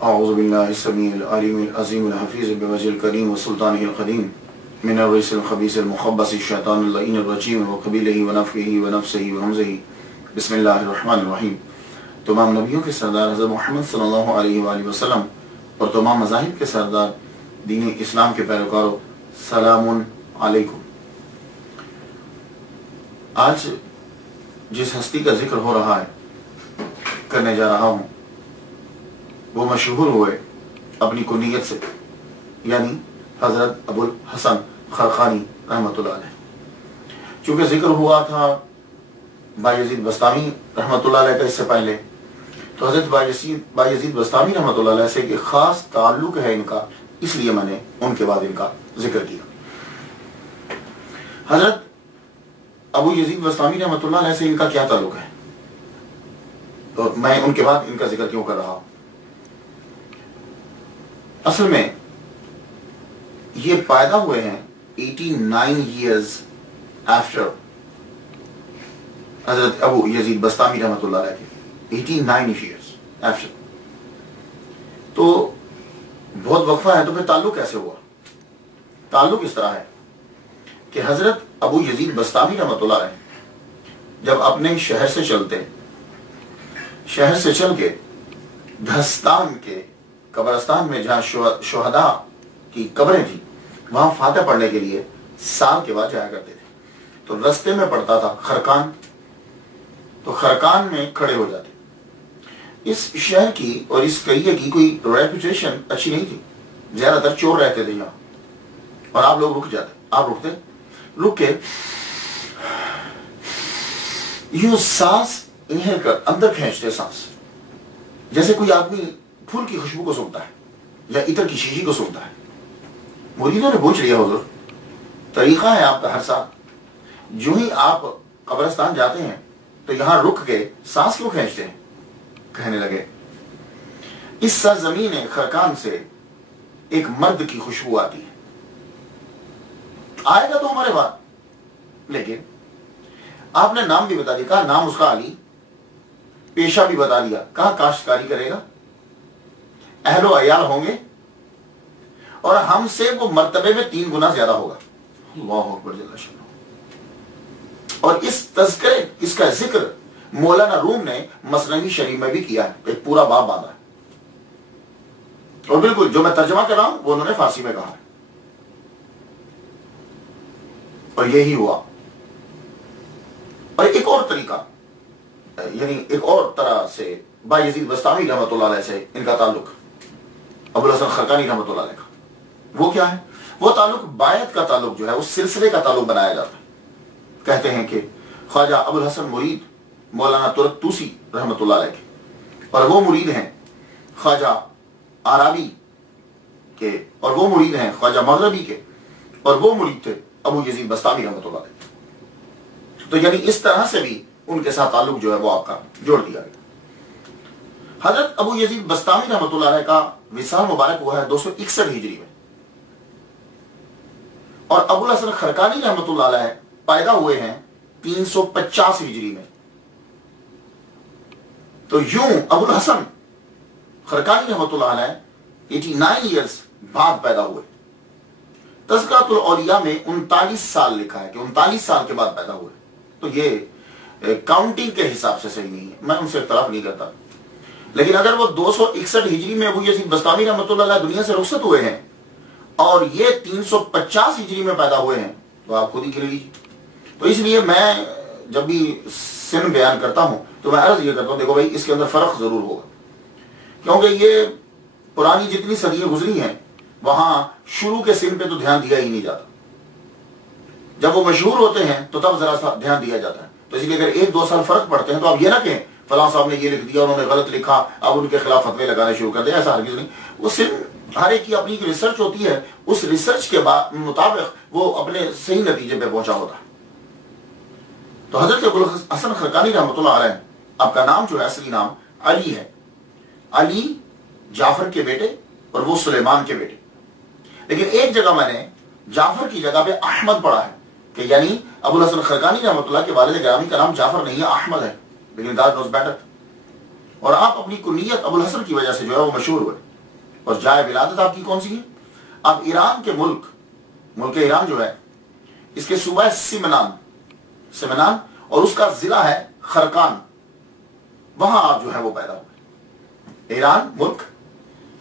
اعوذ باللہ السمیع العلیم العظیم الحفیظ بوجہ الکریم وسلطانہ القدیم من الرجس الخبیث المخبث الشیطان اللعین الرجیم وقبیلہ ونفخہ ونفسہ وہمزہ بسم اللہ الرحمن الرحیم۔ تمام نبیوں کے سردار حضرت محمد صلی اللہ علیہ وآلہ وسلم اور تمام مذاہب کے سردار دین اسلام کے پیروکاروں، سلام علیکم۔ آج جس ہستی کا ذکر ہو رہا ہے، کرنے جا رہا ہوں، وہ مشہور ہوئے اپنی کنیت سے، یعنی حضرت ابو الحسن خرقانی رحمۃ اللہ علیہ۔ چونکہ ذکر ہوا تھا بایزید بستامی رحمۃ اللہ علیہ کا اس سے پہلے، تو حضرت بایزید بستامی رحمۃ اللہ علیہ سے ایک خاص تعلق ہے ان کا، اس لیے میں نے ان کے بعد ان کا ذکر کیا۔ حضرت ابو یزید بستامی رحمۃ اللہ علیہ سے ان کا کیا تعلق ہے، تو میں ان کے بعد ان کا ذکر کیوں کر رہا ہوں؟ اصل میں یہ پیدا ہوئے ہیں 89 years after حضرت ابو یزید بستامی رحمۃ اللہ علیہ کے، 89 years after۔ تو بہت وقفہ ہے، تو پھر تعلق کیسے ہوا؟ تعلق اس طرح ہے کہ حضرت ابو یزید بستامی رحمۃ اللہ علیہ جب اپنے شہر سے چلتے، شہر سے چل کے دھستان کے قبرستان میں جہاں شہداء کی قبریں تھیں، وہاں فاتح پڑھنے کے لیے سال کے بعد جایا کرتے تھے۔ تو رستے میں پڑتا تھا خرقان، تو خرقان میں کھڑے ہو جاتے۔ اس شہر کی اور اس قریے کی کوئی ریپوٹیشن اچھی نہیں تھی، زیادہ تر چور رہتے تھے یہاں، اور آپ لوگ رک جاتے، آپ رکتے، رک کے یوں سانس انہیل کر اندر کھینچتے سانس، جیسے کوئی آدمی پھول کی خوشبو کو سونگتا ہے یا عطر کی شیشی کو سونگتا ہے۔ مریدوں نے پوچھ لیا، حضور طریقہ ہے آپ کا ہر سال، جو ہی آپ قبرستان جاتے ہیں تو یہاں رک کے سانس کیوں کھینچتے ہیں؟ کہنے لگے اس سرزمین خرقان سے ایک مرد کی خوشبو آتی ہے، آئے گا تو ہمارے بعد، لیکن آپ نے نام بھی بتا دیا، کہا نام اس کا علی، پیشہ بھی بتا دیا، کہا کاشتکاری کرے گا، اہل و عیال ہوں گے، اور ہم سے وہ مرتبے میں 3 گنا زیادہ ہوگا۔ اللہ اکبر جل شانہ۔ اور اس تذکرے، اس کا ذکر مولانا روم نے مثنوی شریف میں بھی کیا ہے، ایک پورا باب باندھا ہے، اور بالکل جو میں ترجمہ کر رہا ہوں وہ انہوں نے فارسی میں کہا ہے، اور یہی ہوا۔ اور ایک اور طریقہ، یعنی ایک اور طرح سے بایزید بستامی رحمۃ اللہ علیہ سے ان کا تعلق، ابو الحسن خرقانی رحمۃ اللہ علیہ کا، وہ کیا ہے؟ وہ تعلق بایت کا تعلق جو ہے، اس سلسلے کا تعلق بنایا جاتا ہے۔ کہتے ہیں کہ خواجہ ابو الحسن مرید مولانا ترک توسی رحمۃ اللہ علیہ کے، اور وہ مرید ہیں خواجہ آرابی کے، اور وہ مرید ہیں خواجہ مغربی کے، اور وہ مرید تھے ابو یزید بستامی رحمۃ اللہ علیہ۔ تو یعنی اس طرح سے بھی ان کے ساتھ تعلق جو ہے وہ آپ کا جوڑ دیا گیا۔ حضرت ابو یزید بستامی رحمۃ اللہ علیہ کا وصال مبارک ہوا ہے 261 ہجری میں، اور ابو الحسن خرقانی رحمۃ اللہ علیہ پیدا ہوئے ہیں 350 ہجری میں۔ تو یوں ابو الحسن خرقانی رحمۃ اللہ علیہ 89 ایئرز بعد پیدا ہوئے۔ تذکرۃ الاولیاء میں 39 سال لکھا ہے کہ 39 سال کے بعد پیدا ہوئے، تو یہ کاؤنٹنگ کے حساب سے صحیح نہیں ہے، میں ان سے اختلاف نہیں کرتا، لیکن اگر وہ 261 ہجری میں ابو یزید بستامی رحمۃ اللہ علیہ دنیا سے رخصت ہوئے ہیں اور یہ 350 ہجری میں پیدا ہوئے ہیں، تو آپ خود ہی گن لیجیے۔ تو اس لیے میں جب بھی سن بیان کرتا ہوں تو میں عرض یہ کرتا ہوں، دیکھو بھائی اس کے اندر فرق ضرور ہوگا، کیونکہ یہ پرانی جتنی صدیاں گزری ہیں وہاں شروع کے سن پہ تو دھیان دیا ہی نہیں جاتا، جب وہ مشہور ہوتے ہیں تو تب ذرا سا دھیان دیا جاتا ہے۔ تو اس لیے اگر 1-2 سال فرق پڑتے ہیں تو آپ یہ نہ کہیں فلاں صاحب نے یہ لکھ دیا، انہوں نے غلط لکھا، اب ان کے خلاف فتوے لگانے شروع کر دیں، ایسا ہرگز نہیں۔ وہ صرف ہر ایک کی اپنی ریسرچ ہوتی ہے، اس ریسرچ کے مطابق وہ اپنے صحیح نتیجے پہ پہنچا ہوتا ہے۔ تو حضرت ابو الحسن خرقانی رحمۃ اللہ علیہ، آپ کا نام جو ہے اصلی نام علی ہے، علی جعفر کے بیٹے اور وہ سلیمان کے بیٹے، لیکن ایک جگہ میں نے جعفر کی جگہ پہ احمد پڑھا ہے، کہ یعنی ابو الحسن خرقانی رحمۃ اللہ کے والد گرامی کا نام جعفر نہیں ہے، احمد ہے، لیکن God knows better۔ اور آپ اپنی کنیت ابو الحسن کی وجہ سے جو ہے وہ مشہور ہوئے۔ اور جائے ولادت آپ کی کون سی ہے؟ اب ایران کے ملک ایران جو ہے، اس کے صوبہ ہے سمنان اور اس کا ضلع ہے خرقان، وہاں آپ جو ہے وہ پیدا ہوئے۔ ایران ملک،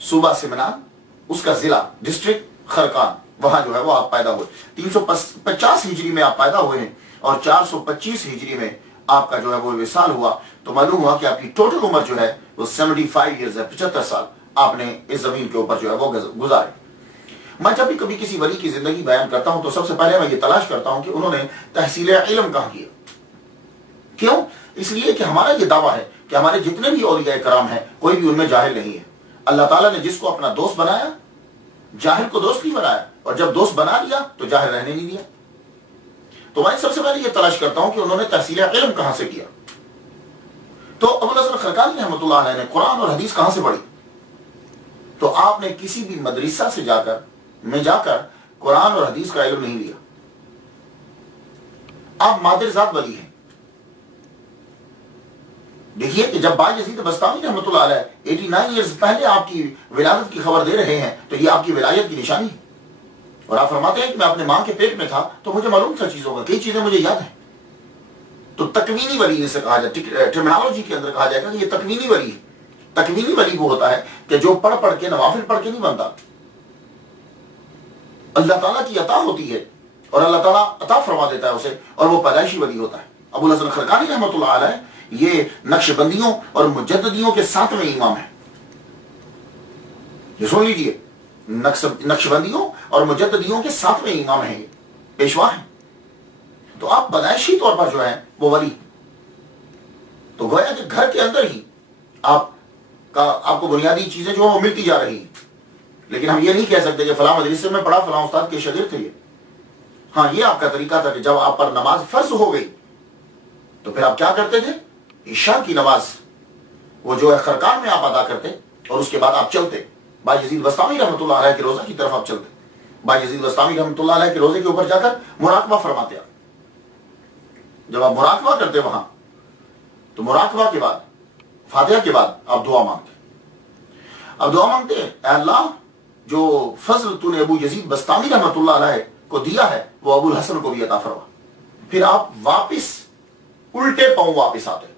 صوبہ سمنان، اس کا ضلع ڈسٹرکٹ خرقان، وہاں جو ہے وہ آپ پیدا ہوئے۔ 350 ہجری میں آپ پیدا ہوئے ہیں اور 425 ہجری میں آپ کا جو ہے وہ وصال ہوا، تو معلوم ہوا کہ آپ کی ٹوٹل عمر جو ہے وہ 75 ایئرز ہے، 75 سال آپ نے اس زمین کے اوپر جو ہے وہ گزارے۔ میں جب بھی کبھی کسی ولی کی زندگی بیان کرتا ہوں تو سب سے پہلے میں یہ تلاش کرتا ہوں کہ انہوں نے تحصیل علم کہاں کیا۔ کیوں؟ اس لیے کہ ہمارا یہ دعویٰ ہے کہ ہمارے جتنے بھی اولیاء کرام ہیں کوئی بھی ان میں جاہل نہیں ہے۔ اللہ تعالیٰ نے جس کو اپنا دوست بنایا، جاہل کو دوست نہیں بنایا، اور جب دوست بنا لیا تو جاہل رہنے نہیں دیا۔ تو میں سب سے پہلے یہ تلاش کرتا ہوں کہ انہوں نے تحصیل علم کہاں سے کیا۔ تو ابو الحسن خرقانی رحمۃ اللہ علیہ نے قرآن اور حدیث کہاں سے پڑھی؟ تو آپ نے کسی بھی مدرسہ سے جا کر قرآن اور حدیث کا علم نہیں لیا۔ آپ مادر ذات ولی ہیں۔ دیکھیے کہ جب بایزید بستامی رحمۃ اللہ علیہ 89 ایئرز پہلے آپ کی ولادت کی خبر دے رہے ہیں تو یہ آپ کی ولایت کی نشانی ہے۔ اور آپ فرماتے ہیں کہ میں اپنے ماں کے پیٹ میں تھا تو مجھے معلوم تھا چیزوں کا، کئی چیزیں مجھے یاد ہیں۔ تو تکوینی ولی جسے کہا جائے، ٹرمینالوجی کے اندر کہا جائے گا کہ یہ تکوینی ولی ہے۔ تکوینی ولی وہ ہوتا ہے کہ جو پڑھ کے نوافل پڑھ کے نہیں بنتا، اللہ تعالیٰ کی عطا ہوتی ہے اور اللہ تعالیٰ عطا فرما دیتا ہے اسے، اور وہ پیدائشی ولی ہوتا ہے۔ ابو الحسن خرقانی رحمۃ اللہ علیہ یہ نقش بندیوں اور مجددیوں کے 7ویں امام ہیں۔ یہ سن لیجئے، نقش بندیوں اور مجددیوں کے 7ویں امام ہیں، یہ پیشوا ہیں۔ تو آپ پیدائشی طور پر جو ہے وہ ولی، تو گویا کہ گھر کے اندر ہی آپ کو بنیادی چیزیں جو ہیں وہ ملتی جا رہی ہیں۔ لیکن ہم یہ نہیں کہہ سکتے کہ فلاں مدرسے میں پڑھا، فلاں استاد کے شاگرد تھے یہ۔ ہاں، یہ آپ کا طریقہ تھا کہ جب آپ پر نماز فرض ہو گئی تو پھر آپ کیا کرتے تھے؟ عشاء کی نماز وہ جو ہے خرقان میں آپ ادا کرتے اور اس کے بعد آپ چلتے بایزید بستامی رحمۃ اللہ علیہ کے روزہ کی طرف آپ چلتے۔ بایزید بستامی رحمۃ اللہ علیہ کے روزے کے اوپر جا کر مراقبہ فرماتے آپ۔ جب آپ مراقبہ کرتے وہاں تو مراقبہ کے بعد، فاتحہ کے بعد آپ دعا مانگتے۔ اب دعا مانگتے ہیں، اے اللہ جو فضل تو نے ابو یزید بستامی رحمۃ اللہ علیہ کو دیا ہے وہ ابو الحسن کو بھی عطا فرما۔ پھر آپ واپس الٹے پاؤں واپس آتے۔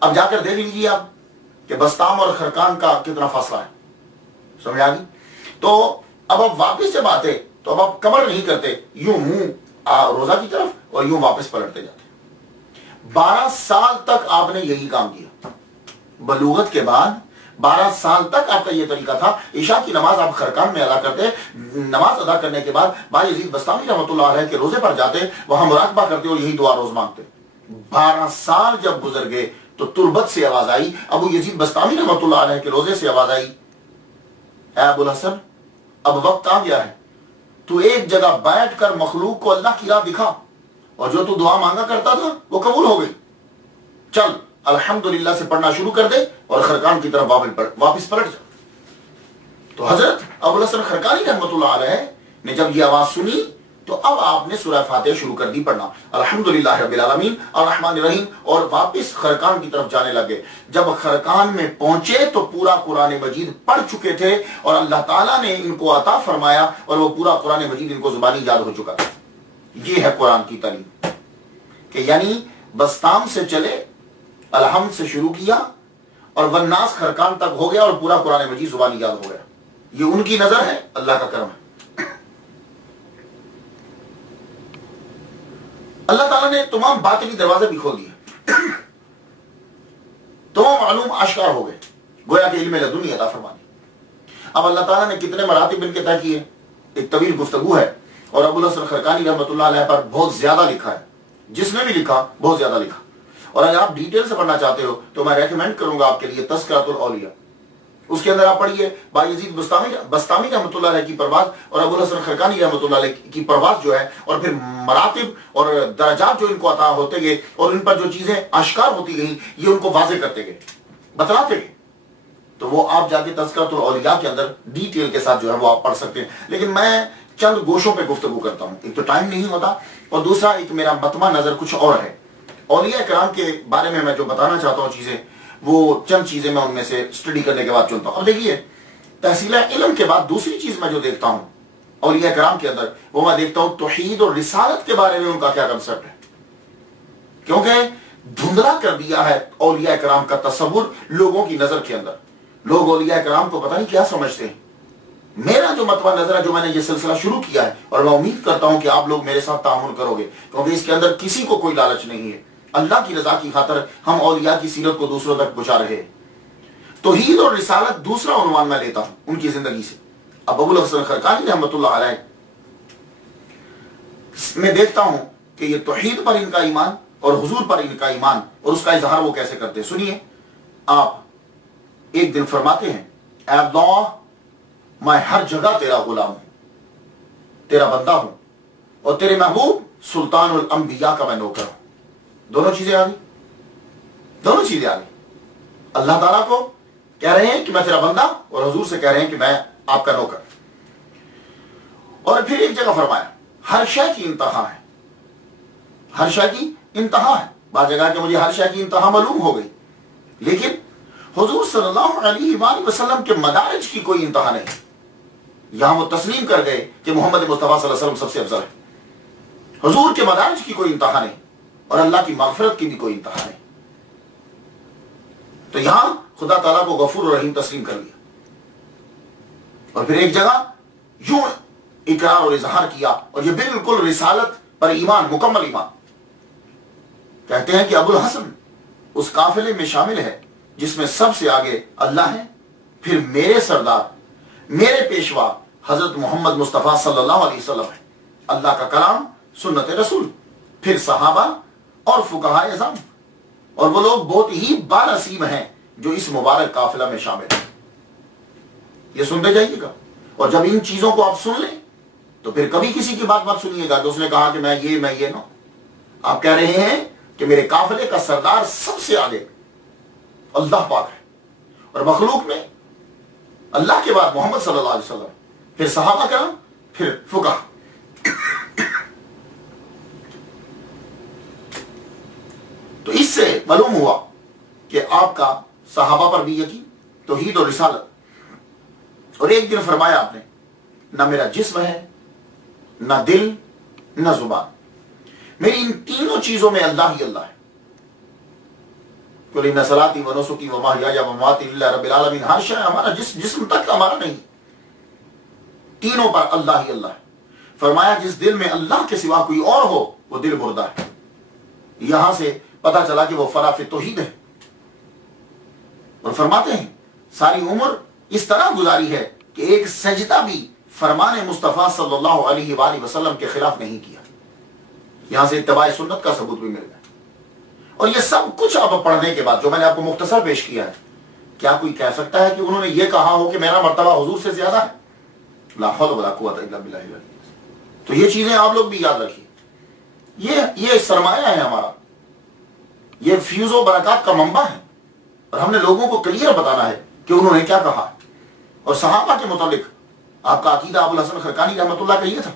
اب جا کر دیکھ لیجیے آپ کہ بستام اور خرقان کا کتنا فاصلہ ہے، سمجھ آ گئی؟ تو اب آپ واپس جب آتے تو اب آپ کمر نہیں کرتے، یوں منہ روزہ کی طرف اور یوں واپس پلٹتے جاتے۔ 12 سال تک آپ نے یہی کام کیا۔ بلوغت کے بعد 12 سال تک آپ کا یہ طریقہ تھا۔ عشاء کی نماز آپ خرقان میں ادا کرتے، نماز ادا کرنے کے بعد بایزید بستامی رحمۃ اللہ علیہ کے روزے پر جاتے، وہاں مراقبہ کرتے اور یہی دعا روز مانگتے۔ 12 سال جب گزر گئے تو تربت سے آواز آئی، ابو یزید بستامی رحمۃ اللہ علیہ کے روزے سے آواز آئی، اے ابو الحسن اب وقت آ گیا ہے، تو ایک جگہ بیٹھ کر مخلوق کو اللہ کی راہ دکھا، اور جو تو دعا مانگا کرتا تھا وہ قبول ہو گئی، چل الحمدللہ سے پڑھنا شروع کر دے اور خرقان کی طرف واپس پلٹ جا۔ تو حضرت ابو الحسن خرقانی رحمۃ اللہ علیہ نے جب یہ آواز سنی تو اب آپ نے سورہ فاتحہ شروع کر دی پڑھنا، الحمدللہ رب العالمین الرحمن الرحیم، اور واپس خرقان کی طرف جانے لگے۔ جب خرقان میں پہنچے تو پورا قرآن مجید پڑھ چکے تھے اور اللہ تعالیٰ نے ان کو عطا فرمایا اور وہ پورا قرآن مجید ان کو زبانی یاد ہو چکا تھا۔ یہ ہے قرآن کی تعلیم کہ یعنی بستام سے چلے، الحمد سے شروع کیا اور والناس خرقان تک ہو گیا اور پورا قرآن مجید زبانی یاد ہو گیا۔ یہ ان کی نظر ہے، اللہ کا کرم ہے۔ اللہ تعالیٰ نے تمام باطنی دروازے بھی کھول دیے، تمام علوم آشکار ہو گئے، گویا کہ علم لدنی عطا فرما دی۔ اب اللہ تعالیٰ نے کتنے مراتب ان کے طے کیے، ایک طویل گفتگو ہے، اور ابو الحسن خرقانی رحمۃ اللہ علیہ پر بہت زیادہ لکھا ہے، جس نے بھی لکھا بہت زیادہ لکھا۔ اور اگر آپ ڈیٹیل سے پڑھنا چاہتے ہو تو میں ریکمینڈ کروں گا آپ کے لیے تذکرۃ الاولیاء، اس کے اندر آپ پڑھیے بایزید بستامی رحمۃ اللہ علیہ کی پرواز اور ابو الحسن خرقانی رحمۃ اللہ علیہ کی پرواز جو ہے، اور پھر مراتب اور درجات جو ان کو عطا ہوتے گئے اور ان پر جو چیزیں آشکار ہوتی گئیں یہ ان کو واضح کرتے گئے، بتلاتے گئے۔ تو وہ آپ جا کے تذکرۃ الاولیاء کے اندر ڈیٹیل کے ساتھ جو ہے وہ آپ پڑھ سکتے ہیں، لیکن میں چند گوشوں پہ گفتگو کرتا ہوں، ایک تو ٹائم نہیں ہوتا اور دوسرا ایک میرا مطمع نظر کچھ اور ہے۔ اولیاء کرام کے بارے میں جو بتانا چاہتا ہوں چیزیں، وہ چند چیزیں میں ان میں سے اسٹڈی کرنے کے بعد چنتا ہوں۔ اب دیکھیے تحصیل علم کے بعد دوسری چیز میں جو دیکھتا ہوں اولیاء کرام کے اندر، وہ میں دیکھتا ہوں توحید اور رسالت کے بارے میں ان کا کیا کنسپٹ ہے. کیونکہ دھندلا کر دیا ہے اولیاء کرام کا تصور لوگوں کی نظر کے اندر. لوگ اولیاء کرام کو پتہ نہیں کیا سمجھتے ہیں. میرا جو مطبع نظر ہے، جو میں نے یہ سلسلہ شروع کیا ہے، اور میں امید کرتا ہوں کہ آپ لوگ میرے ساتھ تعامل کرو گے، کیونکہ اس کے اندر کسی کو کوئی لالچ نہیں ہے. اللہ کی رضا کی خاطر ہم اولیاء کی سیرت کو دوسروں تک پہنچا رہے ہیں. توحید اور رسالت دوسرا عنوان میں لیتا ہوں ان کی زندگی سے. اب ابو الحسن خرقانی رحمۃ اللہ علیہ میں دیکھتا ہوں کہ یہ توحید پر ان کا ایمان اور حضور پر ان کا ایمان اور اس کا اظہار وہ کیسے کرتے ہیں. سنیے، آپ ایک دن فرماتے ہیں، اے اللہ میں ہر جگہ تیرا غلام ہوں، تیرا بندہ ہوں، اور تیرے محبوب سلطان الانبیاء کا میں نوکر ہوں. دونوں چیزیں آ گئی، دونوں چیزیں آ گئی. اللہ تعالیٰ کو کہہ رہے ہیں کہ میں تیرا بندہ، اور حضور سے کہہ رہے ہیں کہ میں آپ کا نوکر. اور پھر ایک جگہ فرمایا ہر شے کی انتہا ہے، ہر شے کی انتہا ہے. بعض جگہ کہ مجھے ہر شے کی انتہا معلوم ہو گئی، لیکن حضور صلی اللہ علیہ وآلہ وسلم کے مدارج کی کوئی انتہا نہیں. یہاں وہ تسلیم کر گئے کہ محمد مصطفیٰ صلی اللہ علیہ وسلم سب سے افضل ہے. حضور کے مدارج کی کوئی انتہا نہیں، اور اللہ کی مغفرت کی بھی کوئی انتہا نہیں. تو یہاں خدا تعالیٰ کو غفور و رحیم تسلیم کر لیا. اور پھر ایک جگہ یوں اقرار اور اظہار کیا، اور یہ بالکل رسالت پر ایمان، مکمل ایمان. کہتے ہیں کہ ابو الحسن اس قافلے میں شامل ہے جس میں سب سے آگے اللہ ہے، پھر میرے سردار، میرے پیشوا حضرت محمد مصطفیٰ صلی اللہ علیہ وسلم ہے، اللہ کا کلام، سنت رسول، پھر صحابہ اور فقہائے اعظم، اور وہ لوگ بہت ہی بانصیب ہیں جو اس مبارک قافلہ میں شامل ہیں. یہ سنتے جائیے گا. اور جب ان چیزوں کو آپ سن لیں تو پھر کبھی کسی کی بات مت سنیے گا کہ اس نے کہا کہ میں یہ نو. آپ کہہ رہے ہیں کہ میرے قافلے کا سردار سب سے آگے اللہ پاک ہے، اور مخلوق میں اللہ کے بعد محمد صلی اللہ علیہ وسلم، پھر صحابہ کرام، پھر فقہ. تو اس سے معلوم ہوا کہ آپ کا صحابہ پر بھی یقین، توحید اور رسالت. اور ایک دن فرمایا آپ نے، نہ میرا جسم ہے، نہ دل، نہ زبان، میری ان تینوں چیزوں میں اللہ ہی اللہ ہے. قل ان صلاتی و نسکی و محیای و مماتی للہ رب العالمین. ہر شے ہمارا جسم تک ہمارا نہیں، تینوں پر اللہ ہی اللہ ہے. فرمایا جس دل میں اللہ کے سوا کوئی اور ہو وہ دل مردہ ہے. یہاں سے پتا چلا کہ وہ فنا فی توحید ہے. اور فرماتے ہیں ساری عمر اس طرح گزاری ہے کہ ایک سجدہ بھی فرمان مصطفیٰ صلی اللہ علیہ وآلہ وسلم کے خلاف نہیں کیا. یہاں سے اتباع سنت کا ثبوت بھی مل گیا. اور یہ سب کچھ اب پڑھنے کے بعد جو میں نے آپ کو مختصر پیش کیا ہے، کیا کوئی کہہ سکتا ہے کہ انہوں نے یہ کہا ہو کہ میرا مرتبہ حضور سے زیادہ ہے؟ لا حول ولا قوت الا باللہ العلی العظیم. تو یہ چیزیں آپ لوگ بھی یاد رکھیے. یہ سرمایہ ہے ہمارا، یہ فیوز و برکات کا منبع ہے، اور ہم نے لوگوں کو کلیئر بتانا ہے کہ انہوں نے کیا کہا. اور صحابہ کے متعلق آپ کا عقیدہ ابو الحسن خرقانی رحمۃ اللہ کا یہ تھا.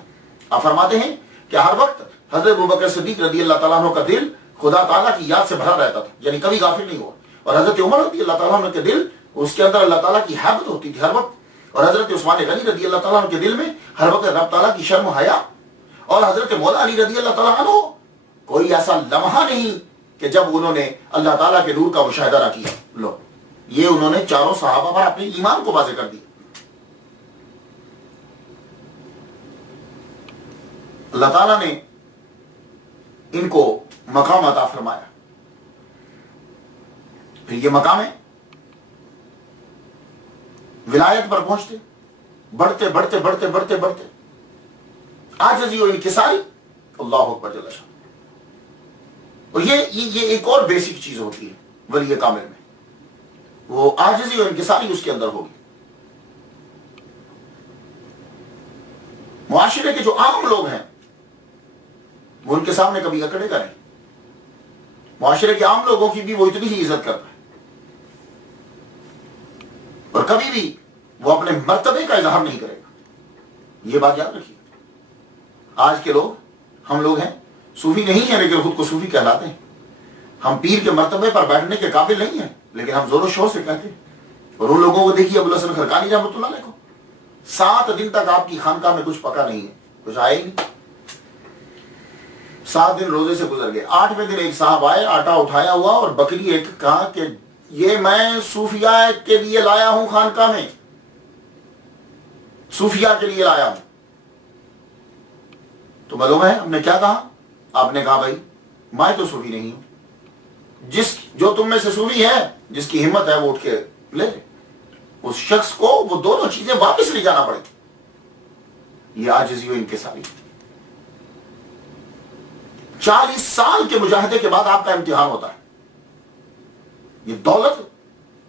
آپ فرماتے ہیں کہ ہر وقت حضرت ابوبکر صدیق رضی اللہ تعالیٰ عنہ کا دل خدا تعالیٰ کی یاد سے بھرا رہتا تھا، یعنی کبھی غافل نہیں ہوا. اور حضرت عمر رضی اللہ تعالیٰ عنہ کے دل، اس کے اندر اللہ تعالیٰ کی حیبت ہوتی تھی ہر وقت. اور حضرت عثمان غنی رضی اللہ تعالیٰ عنہ کے دل میں ہر وقت رب تعالیٰ کی شرم و حیا. اور حضرت مولا علی رضی اللہ تعالیٰ عنہ کوئی ایسا لمحہ نہیں کہ جب انہوں نے اللہ تعالیٰ کے نور کا مشاہدہ نہ کیا. لو، یہ انہوں نے چاروں صحابہ پر اپنے ایمان کو واضح کر دیا. اللہ تعالیٰ نے ان کو مقام عطا فرمایا. پھر یہ مقام ہے ولایت پر پہنچتے، بڑھتے بڑھتے بڑھتے بڑھتے بڑھتے عاجزی و انکساری، اللہ اکبر جل شانہ. اور یہ ایک اور بیسک چیز ہوتی ہے ولی کامل میں، وہ عاجزی و انکساری اس کے اندر ہوگی. معاشرے کے جو عام لوگ ہیں وہ ان کے سامنے کبھی اکڑے گا نہیں. معاشرے کے عام لوگوں کی بھی وہ اتنی ہی عزت کرتا ہے، اور کبھی بھی وہ اپنے مرتبے کا اظہار نہیں کرے گا. یہ بات یاد رکھیے. آج کے لوگ، ہم لوگ ہیں صوفی نہیں ہیں لیکن خود کو صوفی کہلاتے ہیں. ہم پیر کے مرتبے پر بیٹھنے کے قابل نہیں ہیں لیکن ہم زور و شور سے کہتے ہیں اور ان لوگوں کو دیکھیے ابوالحسن خرقانی رحمۃ اللہ علیہ کو 7 دن تک آپ کی خانقاہ میں کچھ پکا نہیں ہے، کچھ آئے ہی نہیں، 7 دن روزے سے گزر گئے۔ 8ویں دن ایک صاحب آئے، آٹا اٹھایا ہوا اور بکری ایک، کہا کہ یہ میں صوفیاء کے لیے لایا ہوں، خانقاہ میں صوفیاء کے لیے لایا ہوں۔ تو معلوم ہے ہم نے کیا کہا؟ آپ نے کہا بھائی میں تو صوفی نہیں ہوں، جو تم میں سے صوفی ہے، جس کی ہمت ہے وہ اٹھ کے لے لے۔ اس شخص کو وہ دونوں چیزیں واپس لے جانا پڑے گی۔ یہ عاجزی و انکساری، 40 سال کے مجاہدے کے بعد آپ کا امتحان ہوتا ہے۔ یہ دولت،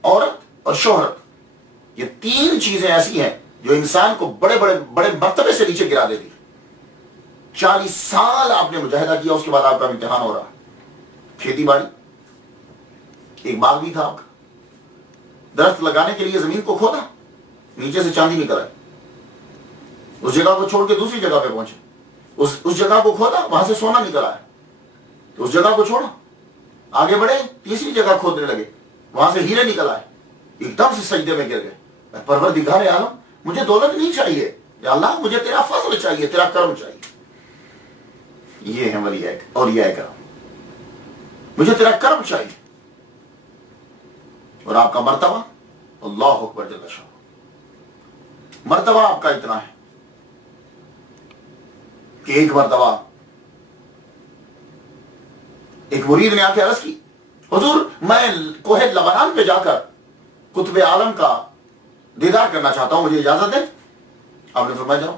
عورت اور شہرت، یہ 3 چیزیں ایسی ہیں جو انسان کو بڑے مرتبے سے نیچے گرا دیتی ہے۔ 40 سال آپ نے مجاہدہ کیا، اس کے بعد آپ کا امتحان ہو رہا ہے۔ کھیتی باڑی، ایک باغ بھی تھا آپ کا، درخت لگانے کے لیے زمین کو کھودا، نیچے سے چاندی نکل آئی، اس جگہ کو چھوڑ کے دوسری جگہ پہ پہنچے، اس جگہ کو کھودا، وہاں سے سونا نکل آیا، تو اس جگہ کو چھوڑا، آگے بڑھے، تیسری جگہ کھودنے لگے، وہاں سے ہیرے نکل آئے، ایک دم سے سجدے میں گر گئے، پروردگار عالم مجھے دولت نہیں چاہیے، یا اللہ مجھے تیرا فضل چاہیے، تیرا کرم چاہیے۔ یہ ہے ولی اولیاء کرام، مجھے تیرا کرم چاہیے۔ اور آپ کا مرتبہ، اللہ اکبر جل شانہ، مرتبہ آپ کا اتنا ہے کہ ایک مرتبہ ایک مرید نے آ کے عرض کی، حضور میں کوہ لبنان پہ جا کر قطب عالم کا دیدار کرنا چاہتا ہوں، مجھے اجازت دیں؟ آپ نے فرمایا جاؤ،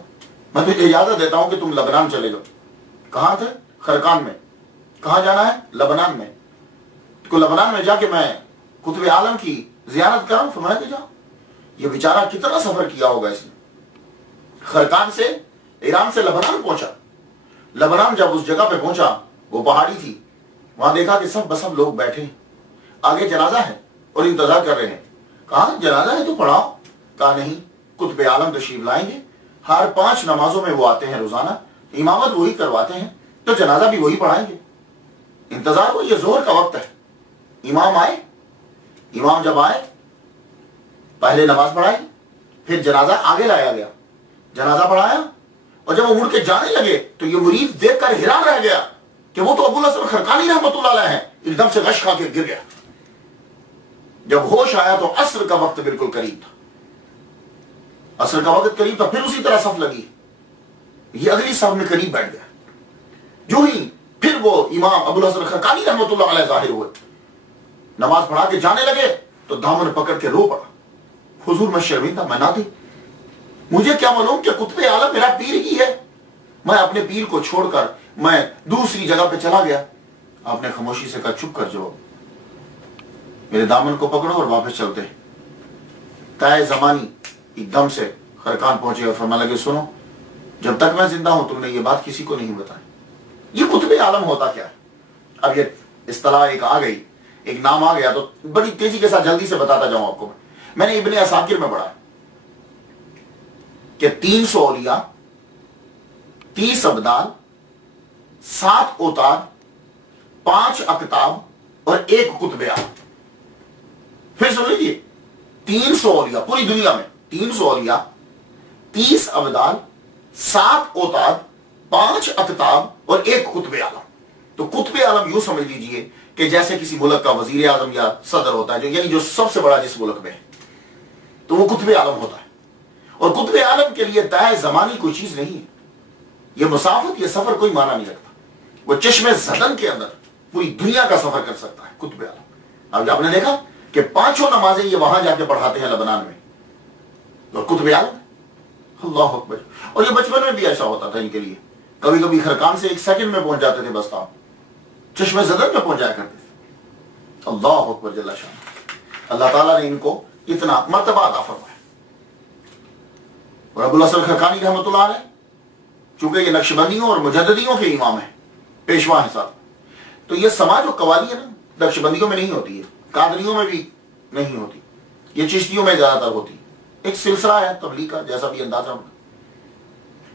میں تجھے اجازت دیتا ہوں کہ تم لبنان چلے جاؤ۔ کہاں تھے؟ خرقان میں۔ کہاں جانا ہے؟ لبنان میں۔ تو لبنان میں جا کے میں قطب عالم کی زیارت کروں؟ فرمایا کہ جاؤ۔ یہ بیچارہ کتنا سفر کیا ہوگا اس نے، خرقان سے، ایران سے لبنان پہنچا۔ لبنان جب اس جگہ پہ پہنچا، وہ پہاڑی تھی، وہاں دیکھا کہ سب بسب لوگ بیٹھے ہیں، آگے جنازہ ہے اور انتظار کر رہے ہیں۔ کہا جنازہ ہے تو پڑھاؤ؟ کہا نہیں، قطب عالم تشریف لائیں گے، ہر 5 نمازوں میں وہ آتے ہیں روزانہ، امامت وہی کرواتے ہیں، تو جنازہ بھی وہی پڑھائیں گے۔ انتظار ہو، یہ ظہر کا وقت ہے۔ امام آئے، امام جب آئے پہلے نماز پڑھائی، پھر جنازہ آگے لایا گیا، جنازہ پڑھایا، اور جب وہ مڑ کے جانے لگے تو یہ مرید دیکھ کر حیران رہ گیا کہ وہ تو ابوالحسن خرقانی رحمۃ اللہ علیہ ہیں۔ ایک دم سے غش کھا کے گر گیا۔ جب ہوش آیا تو عصر کا وقت بالکل قریب تھا، عصر کا وقت قریب تھا، پھر اسی طرح صف لگی، یہ اگلی صف میں قریب بیٹھ گیا۔ جو ہی پھر وہ امام ابوالحسن خرقانی رحمۃ اللہ علیہ ظاہر ہوئے، نماز پڑھا کے جانے لگے تو دامن پکڑ کے رو پڑا، حضور میں شرمندہ، میں نہ تھی، مجھے کیا معلوم کہ قطب عالم میرا پیر ہی ہے، میں اپنے پیر کو چھوڑ کر میں دوسری جگہ پہ چلا گیا۔ آپ نے خاموشی سے کہا چپ کر جاؤ، میرے دامن کو پکڑو اور واپس چلتے۔ طے زمانی ایک دم سے خرقان پہنچے اور فرمانے لگے سنو، جب تک میں زندہ ہوں تم نے یہ بات کسی کو نہیں بتائی۔ یہ قطب عالم ہوتا کیا ہے؟ اب یہ اصطلاح ایک آ گئی، ایک نام آ گیا، تو بڑی تیزی کے ساتھ جلدی سے بتاتا جاؤں آپ کو۔ میں نے ابن عساکر میں پڑھا کہ 300 اولیاء، 30 ابدال، 7 اوتاد، 5 اقطاب اور 1 قطب عالم۔ پھر سن لیجیے، 300 اولیاء پوری دنیا میں، 300 اولیاء، 30 ابدال، 7 اوتاد، 5 اقطاب اور 1 قطب عالم۔ تو قطب عالم یوں سمجھ لیجئے کہ جیسے کسی ملک کا وزیر اعظم یا صدر ہوتا ہے، یعنی جو سب سے بڑا جس ملک میں ہے، تو وہ قطب عالم ہوتا ہے۔ اور قطب عالم کے لیے طے زمانی کوئی چیز نہیں ہے، یہ مسافت، یہ سفر کوئی معنی نہیں رکھتا۔ وہ چشم زدن کے اندر پوری دنیا کا سفر کر سکتا ہے قطب عالم۔ اب آپ نے دیکھا کہ 5 نمازیں یہ وہاں جا کے پڑھاتے ہیں لبنان میں، اور قطب عالم، اللہ اکبر۔ اور یہ بچپن میں بھی ایسا ہوتا تھا ان کے لیے، کبھی کبھی خرقان سے 1 سیکنڈ میں پہنچ جاتے تھے، بس آپ چشم زدن میں پہنچ جایا کرتے تھے۔ اللہ اکبر جل شان۔ اللہ تعالیٰ نے ان کو اتنا مرتبہ عطا فرمایا۔ اور ابوالحسن خرقانی رحمۃ اللہ علیہ چونکہ یہ نقشبندیوں اور مجددیوں کے امام ہیں، پیشوا ہیں صاحب، تو یہ سماج و قوالی ہے نا، نقشبندیوں میں نہیں ہوتی ہے، قادریوں میں بھی نہیں ہوتی، یہ چشتیوں میں زیادہ تر ہوتی ہے۔ ایک سلسلہ ہے تبلیغ کا، جیسا بھی اندازہ ہوگا۔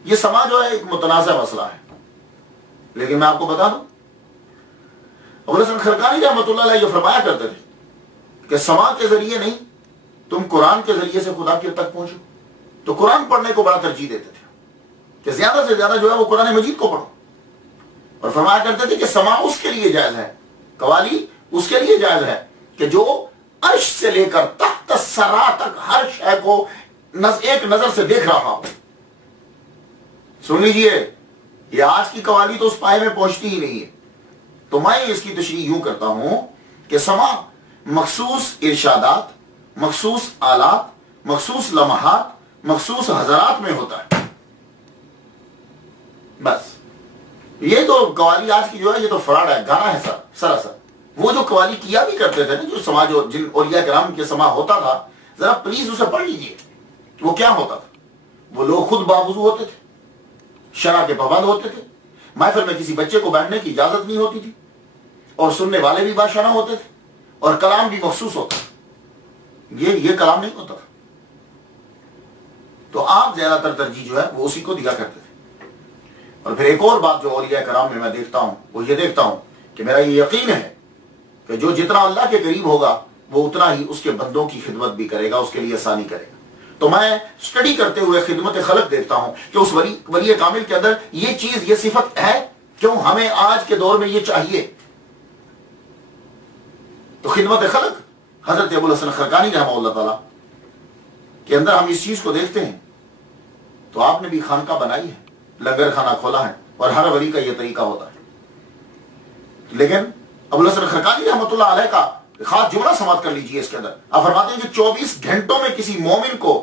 یہ سماج جو ہے ایک متنازع مسئلہ ہے، لیکن میں آپ کو بتا دوں ابوالحسن خرقانی رحمۃ اللہ علیہ جو فرمایا کرتے تھے کہ سماج کے ذریعے نہیں، تم قرآن کے ذریعے سے خدا کی تک پہنچو، تو قرآن پڑھنے کو بڑا ترجیح دیتے تھے کہ زیادہ سے زیادہ جو ہے وہ قرآن مجید کو پڑھو، اور فرمایا کرتے تھے کہ سماع اس کے لیے جائز ہے، قوالی اس کے لیے جائز ہے کہ جو عرش سے لے کر تحت الثری تک ہر شے کو ایک نظر سے دیکھ رہا ہو۔ سن لیجئے، یہ آج کی قوالی تو اس پائے میں پہنچتی ہی نہیں ہے۔ تو میں اس کی تشریح یوں کرتا ہوں کہ سماع مخصوص ارشادات، مخصوص آلات، مخصوص لمحات، مخصوص حضرات میں ہوتا ہے، بس۔ یہ تو قوالی آج کی جو ہے یہ تو فراڈ ہے، گانا ہے سراسر۔ وہ جو قوالی کیا بھی کرتے تھے نا، جو سماع جو جن اولیاء کرام کے سماع ہوتا تھا، ذرا پلیز اسے پڑھ لیجئے۔ وہ کیا ہوتا تھا؟ وہ لوگ خود باوضو ہوتے تھے، شرع کے پابند ہوتے تھے، محفل میں کسی بچے کو بیٹھنے کی اجازت نہیں ہوتی تھی، اور سننے والے بھی باشرع ہوتے تھے، اور کلام بھی مخصوص ہوتا تھا۔ یہ کلام نہیں ہوتا تھا۔ تو آپ زیادہ تر ترجیح جو ہے وہ اسی کو دیا کرتے تھے۔ اور پھر ایک اور بات جو اولیاء کرام میں دیکھتا ہوں وہ یہ دیکھتا ہوں کہ میرا یہ یقین ہے کہ جو جتنا اللہ کے قریب ہوگا وہ اتنا ہی اس کے بندوں کی خدمت بھی کرے گا، اس کے لیے آسانی کرے گا۔ تو میں اسٹڈی کرتے ہوئے خدمت خلق دیکھتا ہوں کہ اس ولی کامل کے اندر یہ چیز، یہ صفت ہے، کیوں ہمیں آج کے دور میں یہ چاہیے۔ تو خدمت خلق حضرت ابوالحسن خرقانی رحمہ اللہ تعالیٰ کے اندر ہم اس چیز کو دیکھتے ہیں۔ تو آپ نے بھی خانقاہ بنائی ہے، لنگر خانہ کھولا ہے، اور ہر ولی کا یہ طریقہ ہوتا ہے۔ لیکن ابوالحسن خرقانی رحمۃ اللہ علیہ کا خاص جملہ سماعت کر لیجئے۔ اس کے اندر آپ فرماتے ہیں کہ 24 گھنٹوں میں کسی مومن کو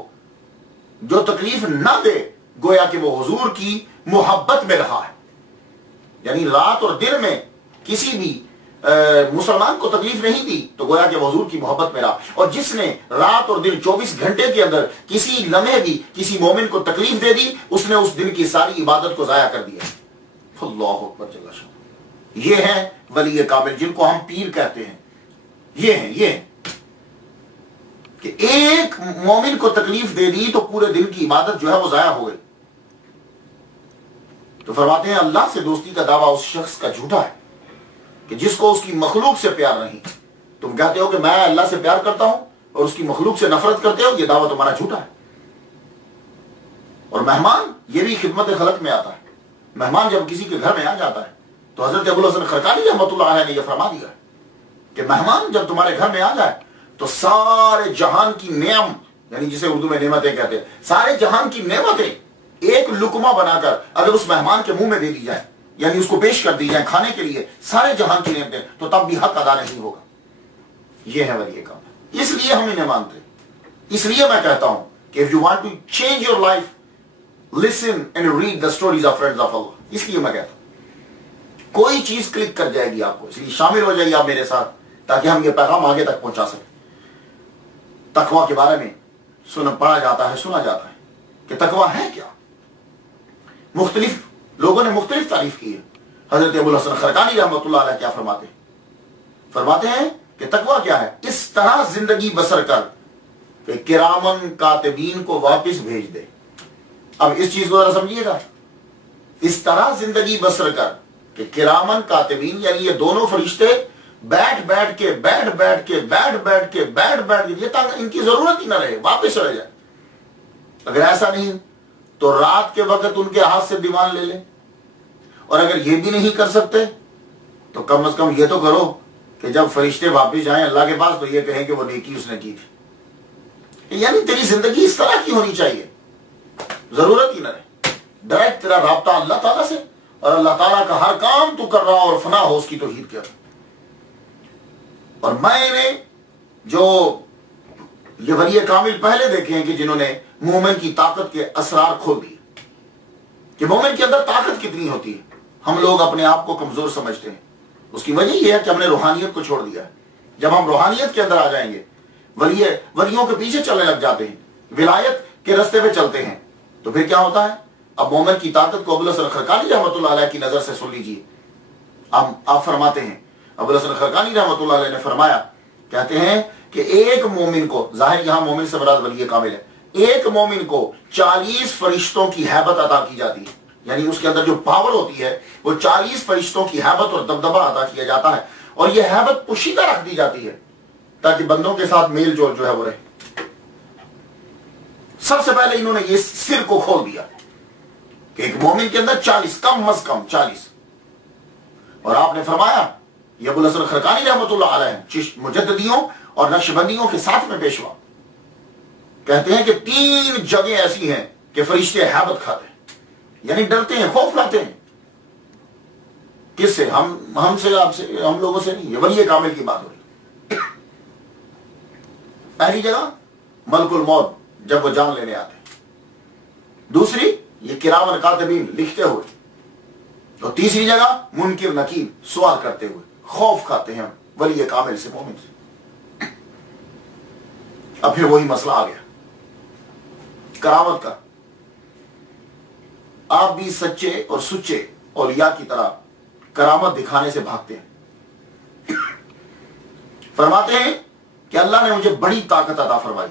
جو تکلیف نہ دے گویا کہ وہ حضور کی محبت میں رہا ہے۔ یعنی رات اور دن میں کسی بھی مسلمان کو تکلیف نہیں دی تو گویا کہ وہ حضور کی محبت میں رہا، اور جس نے رات اور دن 24 گھنٹے کے اندر کسی لمحے بھی کسی مومن کو تکلیف دے دی، اس نے اس دن کی ساری عبادت کو ضائع کر دیا۔ اللہ اکبر جل شانہ۔ یہ ہیں ولی کامل جن کو ہم پیر کہتے ہیں۔ یہ ہیں کہ ایک مومن کو تکلیف دے دی تو پورے دن کی عبادت جو ہے وہ ضائع ہو گئی۔ تو فرماتے ہیں اللہ سے دوستی کا دعویٰ اس شخص کا جھوٹا ہے کہ جس کو اس کی مخلوق سے پیار نہیں۔ تم کہتے ہو کہ میں اللہ سے پیار کرتا ہوں اور اس کی مخلوق سے نفرت کرتے ہو، یہ دعویٰ تمہارا جھوٹا ہے۔ اور مہمان یہ بھی خدمت خلق میں آتا ہے۔ مہمان جب کسی کے گھر میں آ جاتا ہے تو حضرت ابوالحسن خرقانی رحمۃ اللہ علیہ نے یہ فرما دیا ہے کہ مہمان جب تمہارے گھر میں آ جائے تو سارے جہان کی نعم، یعنی جسے اردو میں نعمتیں کہتے ہیں، سارے جہان کی نعمتیں ایک لقمہ بنا کر اگر اس مہمان کے منہ میں دے دی جائے، یعنی اس کو پیش کر دی جائے کھانے کے لیے، سارے جہان کی نعمتیں، تو تب بھی حق ادا نہیں ہوگا۔ یہ ہے ولی کام۔ اس لیے ہم انہیں مانتے ہیں۔ اس لیے میں کہتا ہوں کہ if you want to change your life, listen and read the stories of friends of Allah۔ اس لیے میں کہتا ہوں کوئی چیز کلک کر جائے گی آپ کو، اس لیے شامل ہو جائیے آپ میرے ساتھ تاکہ ہم یہ پیغام آگے تک پہنچا سکیں۔ تقویٰ کے بارے میں پڑھا جاتا ہے، سنا جاتا ہے کہ تقویٰ ہے کیا۔ مختلف لوگوں نے مختلف تعریف کی ہے۔ حضرت ابوالحسن خرقانی رحمۃ اللہ علیہ کیا فرماتے ہیں؟ فرماتے ہیں کہ تقویٰ کیا ہے؟ اس طرح زندگی بسر کر کہ کرامن کاتبین کو واپس بھیج دے۔ اب اس چیز کو ذرا سمجھیے گا۔ اس طرح زندگی بسر کر کہ کرامن کاتبین، یعنی یہ دونوں فرشتے بیٹھ بیٹھ کے ان کی ضرورت ہی نہ رہے، واپس چلے جائے۔ اگر ایسا نہیں تو رات کے وقت ان کے ہاتھ سے دیوان لے لیں، اور اگر یہ بھی نہیں کر سکتے تو کم از کم یہ تو کرو کہ جب فرشتے واپس جائیں اللہ کے پاس تو یہ کہیں کہ وہ نیکی اس نے کی تھی۔ یعنی تیری زندگی اس طرح کی ہونی چاہیے، ضرورت ہی نہ رہے، ڈائریکٹ تیرا رابطہ اللہ تعالیٰ سے، اور اللہ تعالیٰ کا ہر کام تو کر رہا اور فنا ہو اس کی توحید کر۔ اور میں نے جو یہ ولی کامل پہلے دیکھے ہیں کہ جنہوں نے مومن کی طاقت کے اسرار کھول دیے کہ مومن کے اندر طاقت کتنی ہوتی ہے۔ ہم لوگ اپنے آپ کو کمزور سمجھتے ہیں، اس کی وجہ یہ ہے کہ ہم نے روحانیت کو چھوڑ دیا ہے۔ جب ہم روحانیت کے اندر آ جائیں گے، ولیوں کے پیچھے چلنے لگ جاتے ہیں، ولایت کے راستے پہ چلتے ہیں، تو پھر کیا ہوتا ہے؟ اب مومن کی طاقت کو ابوالحسن خرقانی رحمۃ اللہ علیہ کی نظر سے سن لیجیے۔ آپ فرماتے ہیں، ابوالحسن خرقانی رحمۃ اللہ علیہ نے فرمایا، کہتے ہیں کہ ایک مومن کو، ظاہر یہاں مومن سے مراد ولی کامل ہے، ایک مومن کو 40 فرشتوں کی ہیبت عطا کی جاتی ہے، یعنی اس کے اندر جو پاور ہوتی ہے وہ 40 فرشتوں کی ہیبت اور دبدبہ عطا کیا جاتا ہے، اور یہ ہیبت پوشیدہ رکھ دی جاتی ہے تاکہ بندوں کے ساتھ میل جول جو ہے وہ رہے۔ سب سے پہلے انہوں نے یہ سر کو کھول دیا کہ ایک مومن کے اندر 40 کم از کم 40. اور آپ نے فرمایا یہ ابو الحسن خرقانی رحمۃ اللہ علیہ مجددیوں اور نقشبندیوں کے ساتھ میں پیشوا کہتے ہیں کہ 3 جگہیں ایسی ہیں کہ فرشتے ہیبت کھاتے ہیں، یعنی ڈرتے ہیں، خوف لاتے ہیں. کس سے؟ ہم سے، آپ سے، ہم لوگوں سے نہیں. یہ ولی کامل کی بات ہو رہی. پہلی جگہ ملک الموت جب وہ جان لینے آتے ہیں، دوسری یہ کرام کاتبین لکھتے ہوئے، اور تیسری جگہ منکر نکیر سوال کرتے ہوئے خوف کھاتے ہیں ولی کامل سے، مومن سے. اب پھر وہی مسئلہ آ گیا کرامت کا. آپ بھی سچے اور سچے اولیاء کی طرح کرامت دکھانے سے بھاگتے ہیں. فرماتے ہیں کہ اللہ نے مجھے بڑی طاقت عطا فرمائی،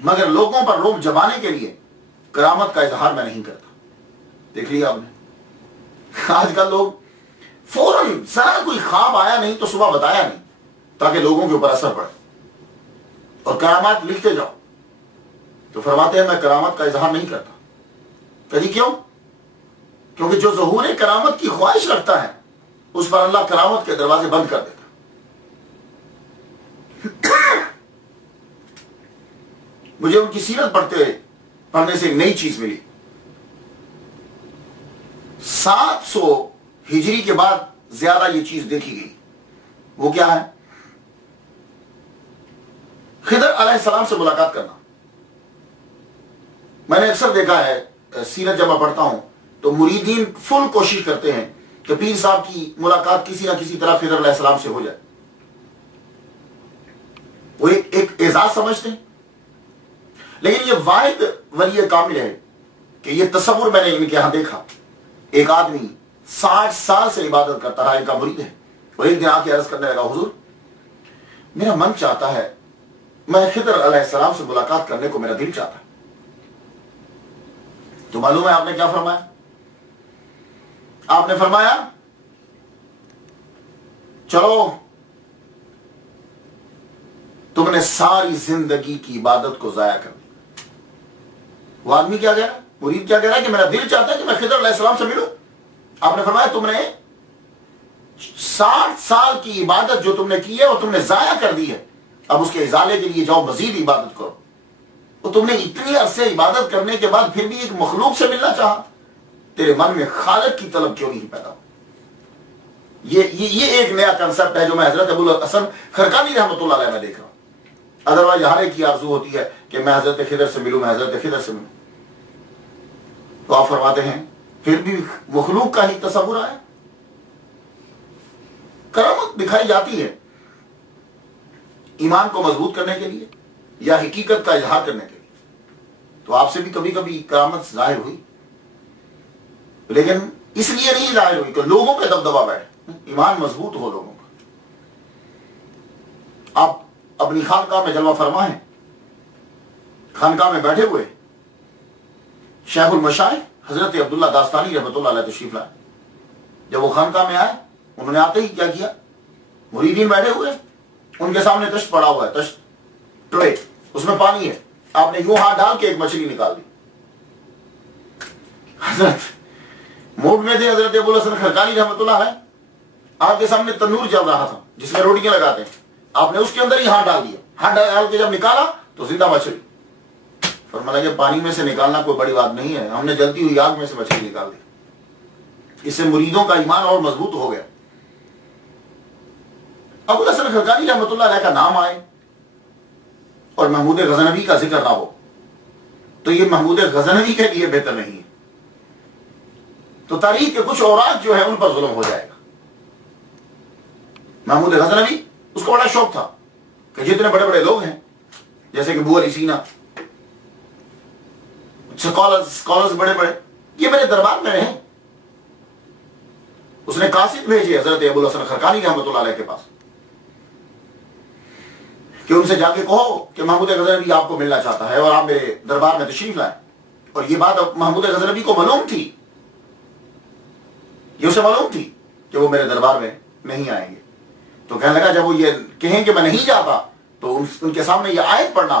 مگر لوگوں پر رعب جمانے کے لیے کرامت کا اظہار میں نہیں کرتا. دیکھ لیا آپ نے، آج کل لوگ فوراً ذرا کوئی خواب آیا نہیں تو صبح بتایا نہیں تاکہ لوگوں کے اوپر اثر پڑے، اور کرامات لکھتے جاؤ. تو فرماتے ہیں میں کرامت کا اظہار نہیں کرتا. کہی کیوں؟ کیونکہ جو ظہور کرامت کی خواہش رکھتا ہے اس پر اللہ کرامت کے دروازے بند کر دیتا. مجھے ان کی سیرت پڑھنے سے ایک نئی چیز ملی. 700 ہجری کے بعد زیادہ یہ چیز دیکھی گئی. وہ کیا ہے؟ خضر علیہ السلام سے ملاقات کرنا. میں نے اکثر دیکھا ہے سیرت جب میں پڑھتا ہوں تو مریدین فل کوشش کرتے ہیں کہ پیر صاحب کی ملاقات کسی نہ کسی طرح خضر علیہ السلام سے ہو جائے. وہ ایک اعزاز سمجھتے ہیں. لیکن یہ واحد ولی کامل ہے کہ یہ تصور میں نے ان کے یہاں دیکھا. ایک آدمی 60 سال سے عبادت کرتا رہا، ان کا مرید ہے، اور ایک دن آ کے عرض کرنے لگا حضور میرا من چاہتا ہے، میں خضر علیہ السلام سے ملاقات کرنے کو میرا دل چاہتا ہے. تو معلوم ہے آپ نے کیا فرمایا؟ آپ نے فرمایا چلو تم نے ساری زندگی کی عبادت کو ضائع کر دی. وہ آدمی کیا کہہ رہا ہے، مرید کیا کہہ رہا ہے کہ میرا دل چاہتا ہے کہ میں خضر علیہ السلام سے ملوں. آپ نے فرمایا تم نے 60 سال کی عبادت جو تم نے کی ہے وہ تم نے ضائع کر دی ہے. اب اس کے ازالے کے لیے جاؤ، مزید عبادت کرو. تو تم نے اتنی عرصے عبادت کرنے کے بعد پھر بھی ایک مخلوق سے ملنا چاہا. تیرے من میں خالق کی طلب کیوں نہیں پیدا ہو؟ یہ ایک نیا کنسپٹ ہے جو میں حضرت ابو الحسن خرقانی رحمۃ اللہ علیہ میں دیکھ رہا ہوں. ادروائز ہر ایک کی آرزو ہوتی ہے کہ میں حضرت خضر سے ملوں، میں حضرت خضر سے ملوں. تو آپ فرماتے ہیں پھر بھی مخلوق کا ہی تصور آیا. کرامت دکھائی جاتی ہے ایمان کو مضبوط کرنے کے لیے یا حقیقت کا اظہار کرنے کے لیے. تو آپ سے بھی کبھی کبھی کرامت ظاہر ہوئی، لیکن اس لیے نہیں ظاہر ہوئی کہ لوگوں پہ دبدبا بیٹھے. ایمان مضبوط ہو لوگوں کا. آپ اپنی خانقاہ میں جلوہ فرما ہیں، خانقاہ میں بیٹھے ہوئے شیخ المشائخ حضرت عبداللہ داستانی رحمۃ اللہ علیہ تشریف لائے. جب وہ خانقاہ میں آئے انہوں نے آتے ہی کیا کیا، مریدین بیٹھے ہوئے، ان کے سامنے تشت پڑا ہوا ہے، تشت ٹرے، اس میں پانی ہے. آپ نے یوں ہاتھ ڈال کے ایک مچھلی نکال دی. حضرت موڈ میں تھے، حضرت ابو الحسن خرقانی رحمۃ اللہ علیہ. آپ کے سامنے تندور چل رہا تھا جس میں روٹیاں لگاتے ہیں. آپ نے اس کے اندر ہی ہاتھ ڈال دیا. ہاتھ ڈال کے جب نکالا تو زندہ مچھلی. فرمایا کہ پانی میں سے نکالنا کوئی بڑی بات نہیں ہے، ہم نے جلتی ہوئی آگ میں سے مچھلی نکال دی. اس سے مریدوں کا ایمان اور مضبوط ہو گیا. ابو الحسن خرقانی رحمۃ اللہ علیہ کا نام آئے اور محمود غزنوی کا ذکر نہ ہو تو یہ محمود غزنوی کے لیے بہتر نہیں ہے. تو تاریخ کے کچھ اوراق جو ہے ان پر ظلم ہو جائے گا. محمود غزنوی اس کو بڑا شوق تھا کہ جتنے بڑے بڑے لوگ ہیں جیسے کہ ابو علی سینا، اسکالرز بڑے بڑے، یہ میرے دربار میں رہیں. اس نے قاصد بھیجے حضرت ابو الحسن خرقانی رحمۃ اللہ علیہ کے پاس کہ ان سے جا کے کہو کہ محمود غزنوی آپ کو ملنا چاہتا ہے اور آپ میرے دربار میں تشریف لائیں. اور یہ بات محمود غزنوی کو معلوم تھی، یہ اسے معلوم تھی کہ وہ میرے دربار میں نہیں آئیں گے. تو کہنے لگا جب وہ یہ کہیں کہ میں نہیں جاتا تو ان کے سامنے یہ آیت پڑھنا،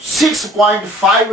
6.5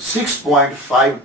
6.5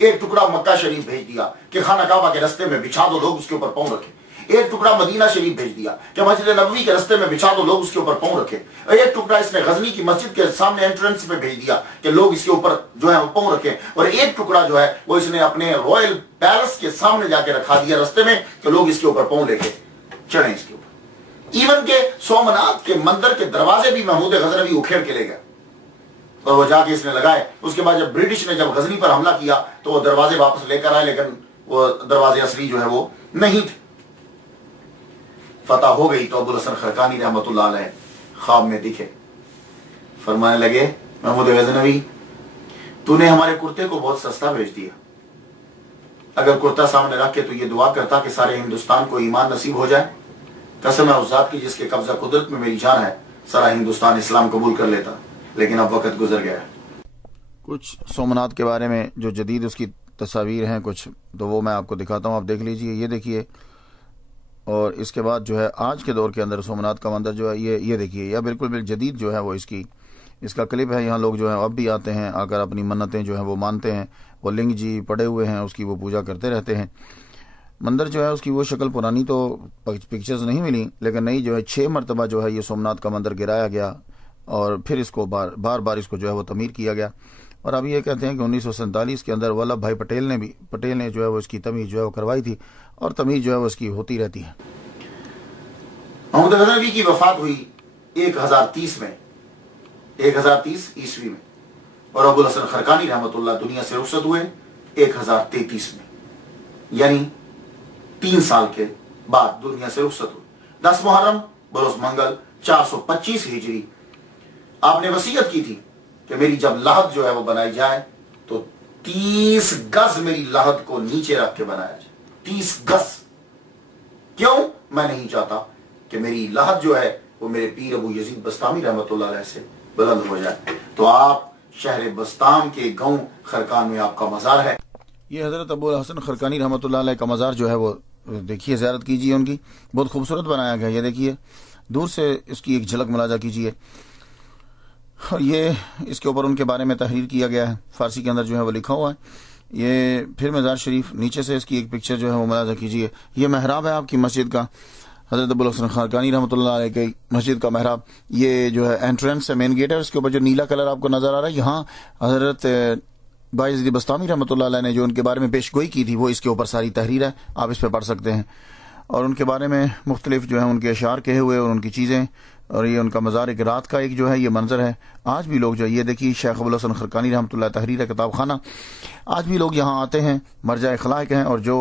ایک ٹکڑا مکہ شریف بھیج دیا کہ خانہ کعبہ کے رستے میں بچھا دو، لوگ اس کے اوپر پاؤں رکھے. ایک ٹکڑا مدینہ شریف بھیج دیا کہ مسجد نبوی کے رستے میں بچھا دو، لوگ اس کے اوپر پاؤں رکھے. اور ایک ٹکڑا اس نے غزنی کی مسجد کے سامنے انٹرنس پہ بھیج دیا کہ لوگ اس کے اوپر جو ہے وہ پاؤں رکھے. اور ایک ٹکڑا جو ہے وہ اس نے اپنے رائل پیلس کے سامنے جا کے رکھا دیا رستے میں کہ لوگ اس کے اوپر پاؤں لے کے چڑھیں اس کے اوپر. ایون کہ سومناتھ کے مندر کے دروازے بھی محمود غزنوی اکھیڑ کے لے گیا اور وہ جا کے اس نے لگائے. اس کے بعد جب برٹش نے جب غزنی پر حملہ کیا تو وہ دروازے واپس لے کر آئے، لیکن وہ دروازے اصلی جو ہے وہ نہیں تھے. فتح ہو گئی تو ابوالحسن خرقانی رحمۃ اللہ علیہ خواب میں دکھے، فرمانے لگے محمود غزنوی تو نے ہمارے کرتے کو بہت سستا بھیج دیا. اگر کرتا سامنے رکھ کے تو یہ دعا کرتا کہ سارے ہندوستان کو ایمان نصیب ہو جائے، قسم ہے اس ذات کی جس کے قبضہ قدرت میں میری جان ہے، سارا ہندوستان اسلام قبول کر لیتا. لیکن اب وقت گزر گیا. کچھ سومناتھ کے بارے میں جو جدید اس کی تصاویر ہیں کچھ، تو وہ میں آپ کو دکھاتا ہوں، آپ دیکھ لیجئے. یہ دیکھیے. اور اس کے بعد جو ہے آج کے دور کے اندر سومناتھ کا مندر جو ہے یہ دیکھیے، یہ بالکل جدید جو ہے وہ اس کا کلپ ہے. یہاں لوگ جو ہیں اب بھی آتے ہیں، آ کر اپنی منتیں جو ہیں وہ مانتے ہیں. وہ لنگ جی پڑے ہوئے ہیں، اس کی وہ پوجا کرتے رہتے ہیں. مندر جو ہے اس کی وہ شکل پرانی تو پکچرز نہیں ملی، لیکن نئی جو ہے 6 مرتبہ جو ہے یہ سومناتھ کا مندر گرایا گیا اور پھر اس کو بار بار اس کو جو ہے وہ تعمیر کیا گیا. اور اب یہ کہتے ہیں کہ 1947 کے اندر ولبھ بھائی پٹیل نے جو ہے وہ اس کی تعمیر جو ہے وہ کروائی تھی، اور تعمیر جو ہے وہ اس کی ہوتی رہتی ہے. محمود غزنوی کی وفات ہوئی 1030 میں، 1030 عیسوی میں، اور ابوالحسن خرقانی رحمۃ اللہ دنیا سے رخصت ہوئے 1033 میں، یعنی 3 سال کے بعد دنیا سے رخصت ہوئے. 10 محرم بروز منگل 425 ہجری. آپ نے وصیت کی تھی کہ میری جب لحد جو ہے وہ بنائی جائے تو 30 گز میری لحد کو نیچے رکھ کے بنایا جائے. 30 گز. کیوں؟ میں نہیں چاہتا کہ میری لحد جو ہے وہ میرے پیر ابو یزید بسطامی رحمۃ اللہ علیہ سے بلند ہو جائے. تو آپ شہر بسطام کے گاؤں خرقان میں آپ کا مزار ہے. یہ حضرت ابوالحسن خرقانی رحمۃ اللہ علیہ کا مزار جو ہے وہ دیکھیے، زیارت کیجیے. ان کی بہت خوبصورت بنایا گیا. یہ دیکھیے، دور سے اس کی ایک جھلک ملاحظہ کیجیے. اور یہ اس کے اوپر ان کے بارے میں تحریر کیا گیا ہے، فارسی کے اندر جو ہے وہ لکھا ہوا ہے. یہ پھر مزار شریف، نیچے سے اس کی ایک پکچر جو ہے وہ ملاحظہ کیجیے. یہ محراب ہے آپ کی مسجد کا، حضرت ابوالحسن خرقانی رحمۃ اللہ علیہ کی مسجد کا محراب. یہ جو ہے انٹرنس ہے، مین گیٹ ہے. اس کے اوپر جو نیلا کلر آپ کو نظر آ رہا ہے، یہاں حضرت بھائی یزید بسطامی رحمۃ اللہ علیہ نے جو ان کے بارے میں پیش گوئی کی تھی وہ اس کے اوپر ساری تحریر ہے، آپ اس پہ پڑھ سکتے ہیں. اور ان کے بارے میں مختلف جو ہے ان کے اشعار کہے ہوئے اور ان کی چیزیں، اور یہ ان کا مزار ایک رات کا ایک جو ہے یہ منظر ہے. آج بھی لوگ جو یہ دیکھیے، شیخ ابوالحسن خرقانی رحمۃ اللہ تحریر کتاب خانہ، آج بھی لوگ یہاں آتے ہیں، مرجع خلائق ہیں. اور جو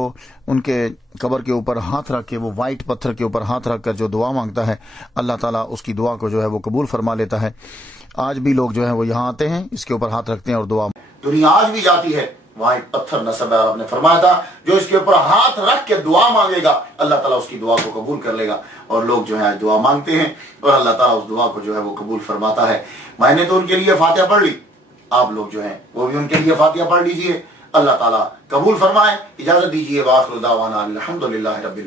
ان کے قبر کے اوپر ہاتھ رکھ کے، وہ وائٹ پتھر کے اوپر ہاتھ رکھ کر جو دعا مانگتا ہے، اللہ تعالیٰ اس کی دعا کو جو ہے وہ قبول فرما لیتا ہے. آج بھی لوگ جو ہے وہ یہاں آتے ہیں، اس کے اوپر ہاتھ رکھتے ہیں اور دعا. دنیا آج بھی جاتی ہے، وہاں ایک پتھر نصب ہے. آپ نے فرمایا تھا جو اس کے اوپر ہاتھ رکھ کے دعا مانگے گا، اللہ تعالیٰ اس کی دعا کو قبول کر لے گا. اور لوگ جو ہے دعا مانگتے ہیں اور اللہ تعالیٰ اس دعا کو جو ہے وہ قبول فرماتا ہے. میں نے تو ان کے لیے فاتحہ پڑھ لی، آپ لوگ جو ہیں وہ بھی ان کے لیے فاتحہ پڑھ لیجئے. اللہ تعالیٰ قبول فرمائے. اجازت دیجیے. وآخر دعوانا الحمدللہ رب